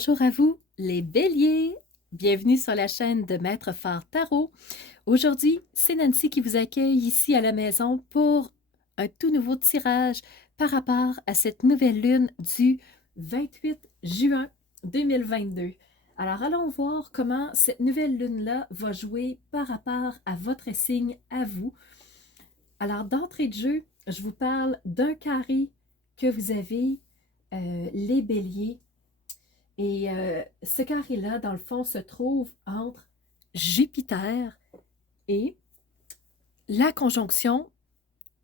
Bonjour à vous, les béliers! Bienvenue sur la chaîne de Maître Phare Tarot. Aujourd'hui, c'est Nancy qui vous accueille ici à la maison pour un tout nouveau tirage par rapport à cette nouvelle lune du 28 juin 2022. Alors, allons voir comment cette nouvelle lune-là va jouer par rapport à votre signe, à vous. Alors, d'entrée de jeu, je vous parle d'un carré que vous avez, les béliers. Et ce carré-là, dans le fond, se trouve entre Jupiter et la conjonction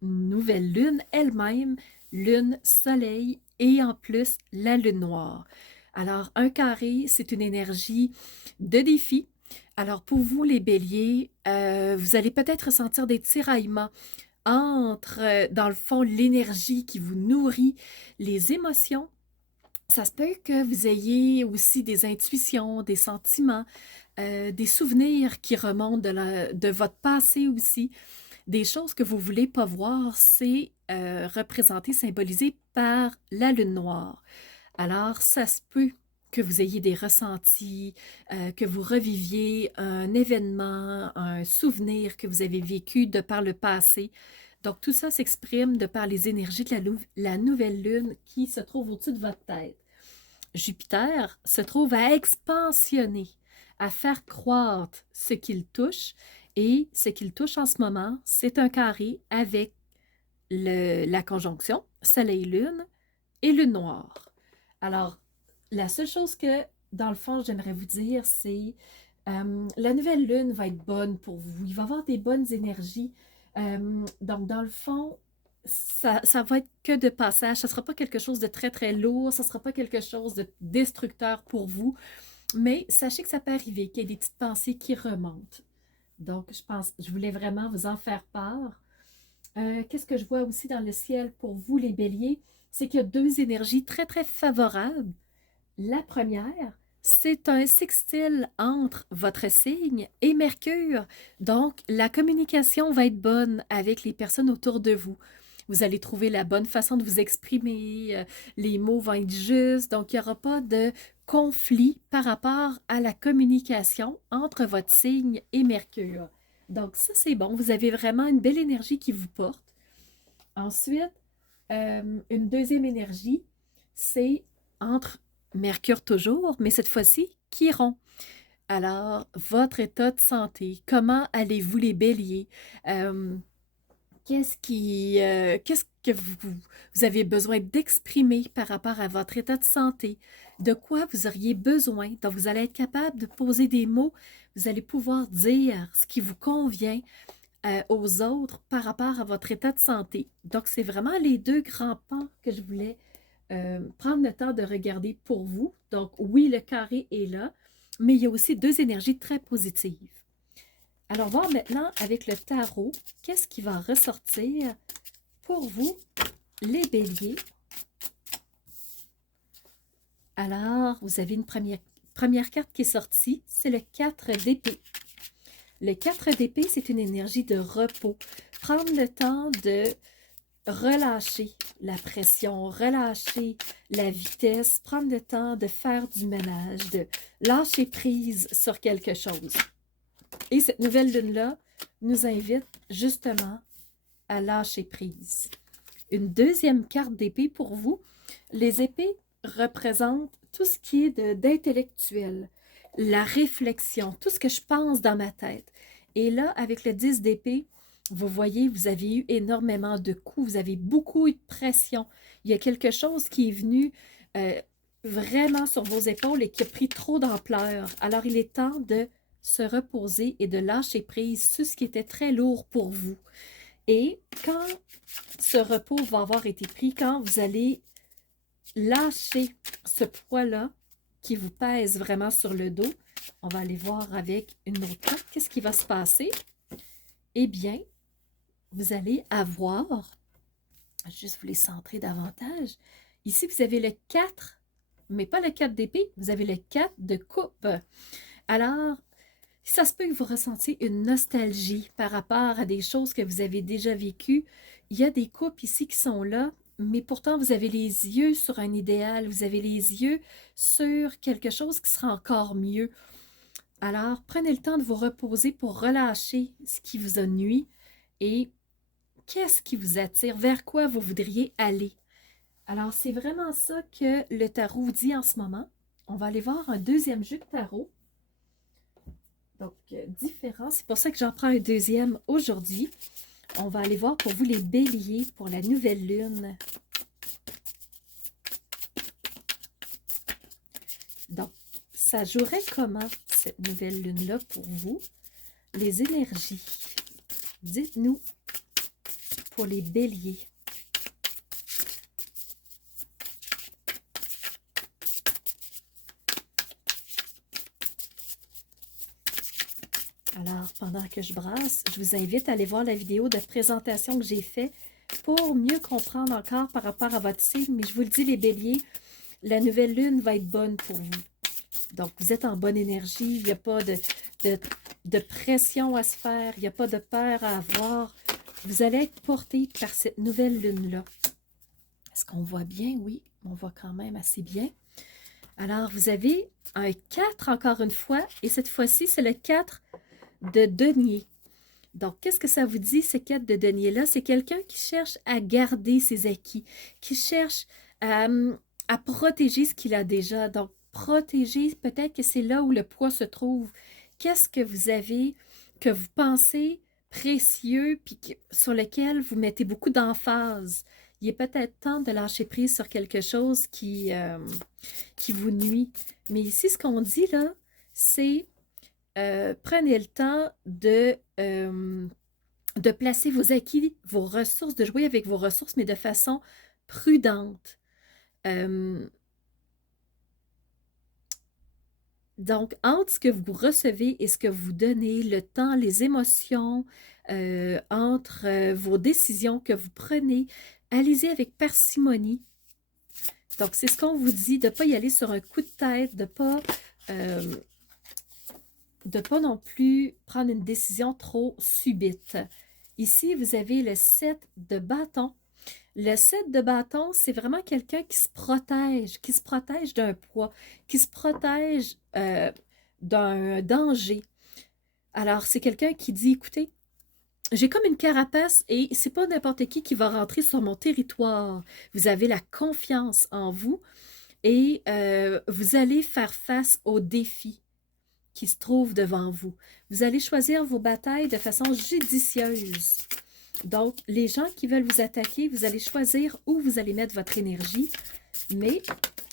nouvelle lune elle-même, lune, soleil et en plus la lune noire. Alors, un carré, c'est une énergie de défi. Alors, pour vous, les béliers, vous allez peut-être ressentir des tiraillements entre, dans le fond, l'énergie qui vous nourrit, les émotions. Ça se peut que vous ayez aussi des intuitions, des sentiments, des souvenirs qui remontent de votre passé aussi. Des choses que vous ne voulez pas voir, c'est représenté, symbolisé par la lune noire. Alors, ça se peut que vous ayez des ressentis, que vous reviviez un événement, un souvenir que vous avez vécu de par le passé. Donc, tout ça s'exprime de par les énergies de la nouvelle lune qui se trouve au-dessus de votre tête. Jupiter se trouve à expansionner, à faire croître ce qu'il touche. Et ce qu'il touche en ce moment, c'est un carré avec la conjonction Soleil-Lune et Lune noire. Alors, la seule chose que, dans le fond, j'aimerais vous dire, c'est la nouvelle lune va être bonne pour vous. Il va y avoir des bonnes énergies. Donc, dans le fond, ça va être que de passage. Ça ne sera pas quelque chose de très, très lourd. Ça ne sera pas quelque chose de destructeur pour vous. Mais sachez que ça peut arriver, qu'il y ait des petites pensées qui remontent. Donc, je voulais vraiment vous en faire part. Qu'est-ce que je vois aussi dans le ciel pour vous, les béliers? C'est qu'il y a deux énergies très, très favorables. La première, c'est un sextile entre votre signe et Mercure. Donc, la communication va être bonne avec les personnes autour de vous. Vous allez trouver la bonne façon de vous exprimer, les mots vont être justes, donc il n'y aura pas de conflit par rapport à la communication entre votre signe et Mercure. Donc ça, c'est bon, vous avez vraiment une belle énergie qui vous porte. Ensuite, une deuxième énergie, c'est entre Mercure toujours, mais cette fois-ci, Chiron. Alors, votre état de santé, comment allez-vous les béliers? Qu'est-ce que vous avez besoin d'exprimer par rapport à votre état de santé? De quoi vous auriez besoin? Donc, vous allez être capable de poser des mots, vous allez pouvoir dire ce qui vous convient aux autres par rapport à votre état de santé. Donc, c'est vraiment les deux grands pans que je voulais prendre le temps de regarder pour vous. Donc, oui, le carré est là, mais il y a aussi deux énergies très positives. Alors, voir maintenant avec le tarot, qu'est-ce qui va ressortir pour vous, les béliers. Alors, vous avez une première carte qui est sortie, c'est le 4 d'épée. Le 4 d'épée, c'est une énergie de repos. Prendre le temps de relâcher la pression, relâcher la vitesse, prendre le temps de faire du ménage, de lâcher prise sur quelque chose. Et cette nouvelle lune-là nous invite justement à lâcher prise. Une deuxième carte d'épée pour vous. Les épées représentent tout ce qui est d'intellectuel, la réflexion, tout ce que je pense dans ma tête. Et là, avec le 10 d'épée, vous voyez, vous avez eu énormément de coups, vous avez beaucoup eu de pression. Il y a quelque chose qui est venu vraiment sur vos épaules et qui a pris trop d'ampleur. Alors, il est temps de se reposer et de lâcher prise sur ce qui était très lourd pour vous. Et quand ce repos va avoir été pris, quand vous allez lâcher ce poids-là qui vous pèse vraiment sur le dos, on va aller voir avec une autre carte, qu'est-ce qui va se passer? Eh bien, vous allez avoir, je vais juste vous les centrer davantage, ici vous avez le 4, mais pas le 4 d'épée, vous avez le 4 de coupe. Alors, ça se peut que vous ressentiez une nostalgie par rapport à des choses que vous avez déjà vécues. Il y a des couples ici qui sont là mais pourtant vous avez les yeux sur un idéal, vous avez les yeux sur quelque chose qui sera encore mieux. Alors, prenez le temps de vous reposer pour relâcher ce qui vous a nui et qu'est-ce qui vous attire, vers quoi vous voudriez aller. Alors, c'est vraiment ça que le tarot vous dit en ce moment. On va aller voir un deuxième jeu de tarot. Donc, différent. C'est pour ça que j'en prends un deuxième aujourd'hui. On va aller voir pour vous les béliers pour la nouvelle lune. Donc, ça jouerait comment cette nouvelle lune-là pour vous? Les énergies. Dites-nous pour les béliers. Alors, pendant que je brasse, je vous invite à aller voir la vidéo de présentation que j'ai faite pour mieux comprendre encore par rapport à votre signe. Mais je vous le dis, les béliers, la nouvelle lune va être bonne pour vous. Donc, vous êtes en bonne énergie, il n'y a pas de pression à se faire, il n'y a pas de peur à avoir. Vous allez être porté par cette nouvelle lune-là. Est-ce qu'on voit bien? Oui, on voit quand même assez bien. Alors, vous avez un 4 encore une fois, et cette fois-ci, c'est le 4 de denier. Donc, qu'est-ce que ça vous dit, ce 4 de denier-là? C'est quelqu'un qui cherche à garder ses acquis, qui cherche à protéger ce qu'il a déjà. Donc, protéger, peut-être que c'est là où le poids se trouve. Qu'est-ce que vous avez, que vous pensez précieux, puis sur lequel vous mettez beaucoup d'emphase? Il est peut-être temps de lâcher prise sur quelque chose qui vous nuit. Mais ici, ce qu'on dit là, c'est prenez le temps de placer vos acquis, vos ressources, de jouer avec vos ressources, mais de façon prudente. Donc, entre ce que vous recevez et ce que vous donnez, le temps, les émotions, entre vos décisions que vous prenez, allez-y avec parcimonie. Donc, c'est ce qu'on vous dit, de ne pas y aller sur un coup de tête, de ne pas non plus prendre une décision trop subite. Ici, vous avez le 7 de bâton. Le 7 de bâton, c'est vraiment quelqu'un qui se protège d'un poids, qui se protège d'un danger. Alors, c'est quelqu'un qui dit, écoutez, j'ai comme une carapace et c'est pas n'importe qui va rentrer sur mon territoire. Vous avez la confiance en vous et vous allez faire face aux défis qui se trouvent devant vous. Vous allez choisir vos batailles de façon judicieuse. Donc, les gens qui veulent vous attaquer, vous allez choisir où vous allez mettre votre énergie. Mais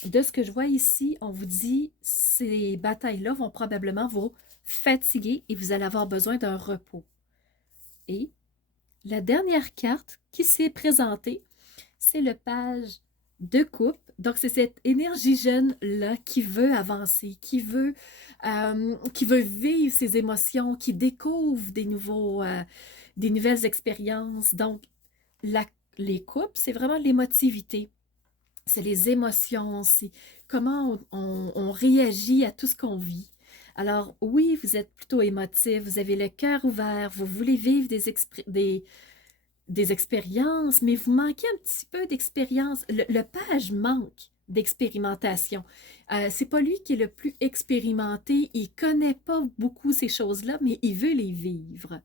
de ce que je vois ici, on vous dit, ces batailles-là vont probablement vous fatiguer et vous allez avoir besoin d'un repos. Et la dernière carte qui s'est présentée, c'est le page de coupe. Donc, c'est cette énergie jeune-là qui veut avancer, qui veut vivre ses émotions, qui découvre des nouvelles expériences. Donc, les coupes, c'est vraiment l'émotivité. C'est les émotions, c'est comment on réagit à tout ce qu'on vit. Alors, oui, vous êtes plutôt émotif, vous avez le cœur ouvert, vous voulez vivre des expériences, mais vous manquez un petit peu d'expérience. Le page manque d'expérimentation. C'est pas lui qui est le plus expérimenté, il connaît pas beaucoup ces choses-là, mais il veut les vivre.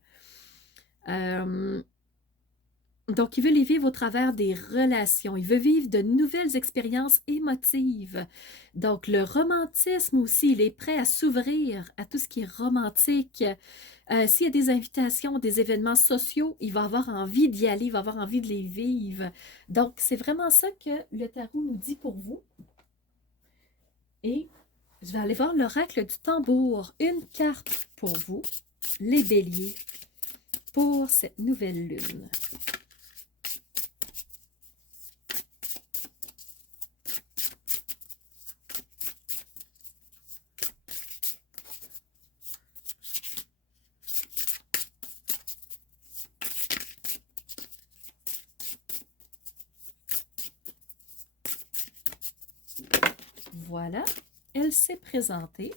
Donc, il veut les vivre au travers des relations. Il veut vivre de nouvelles expériences émotives. Donc, le romantisme aussi, il est prêt à s'ouvrir à tout ce qui est romantique. S'il y a des invitations, des événements sociaux, il va avoir envie d'y aller, il va avoir envie de les vivre. Donc, c'est vraiment ça que le tarot nous dit pour vous. Et je vais aller voir l'oracle du tambour. Une carte pour vous, les béliers, pour cette nouvelle lune. Voilà, elle s'est présentée.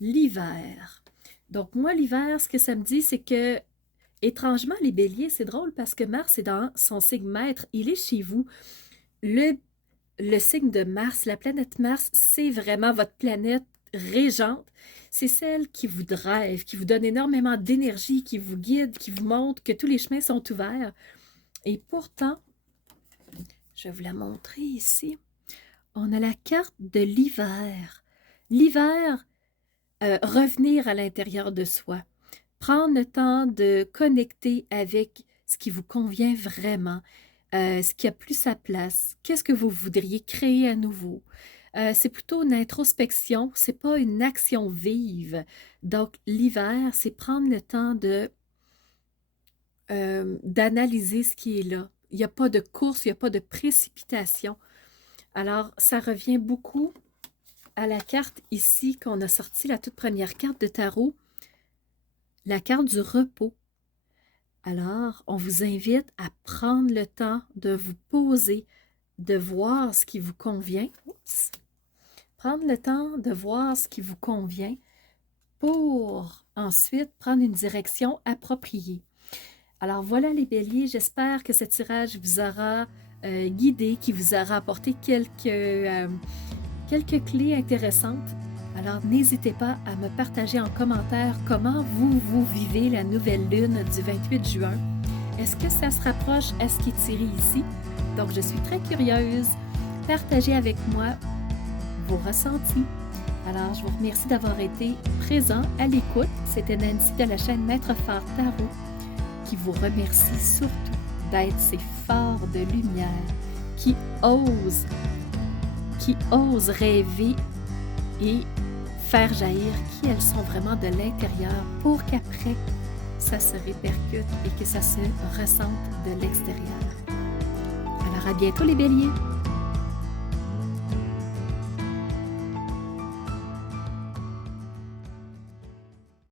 L'hiver. Donc, moi, l'hiver, ce que ça me dit, c'est que Étrangement, les béliers, c'est drôle parce que Mars est dans son signe maître, il est chez vous. Le, le signe de Mars, la planète Mars, c'est vraiment votre planète régente. C'est celle qui vous drive, qui vous donne énormément d'énergie, qui vous guide, qui vous montre que tous les chemins sont ouverts. Et pourtant, je vais vous la montrer ici. On a la carte de l'hiver. L'hiver, revenir à l'intérieur de soi. Prendre le temps de connecter avec ce qui vous convient vraiment, ce qui a plus sa place, qu'est-ce que vous voudriez créer à nouveau. C'est plutôt une introspection, c'est pas une action vive. Donc, l'hiver, c'est prendre le temps d'analyser ce qui est là. Il n'y a pas de course, il n'y a pas de précipitation. Alors, ça revient beaucoup à la carte ici qu'on a sorti, la toute première carte de tarot, la carte du repos. Alors, on vous invite à prendre le temps de vous poser, de voir ce qui vous convient. Oups. Prendre le temps de voir ce qui vous convient pour ensuite prendre une direction appropriée. Alors voilà les béliers, j'espère que ce tirage vous aura guidé, qui vous aura apporté quelques clés intéressantes. Alors n'hésitez pas à me partager en commentaire comment vous vivez la nouvelle lune du 28 juin. Est-ce que ça se rapproche à ce qui est tiré ici? Donc je suis très curieuse. Partagez avec moi vos ressentis. Alors je vous remercie d'avoir été présent à l'écoute. C'était Nancy de la chaîne Maître Phare Tarot qui vous remercie surtout d'être ces phares de lumière qui osent rêver et faire jaillir qui elles sont vraiment de l'intérieur pour qu'après, ça se répercute et que ça se ressente de l'extérieur. Alors à bientôt les béliers!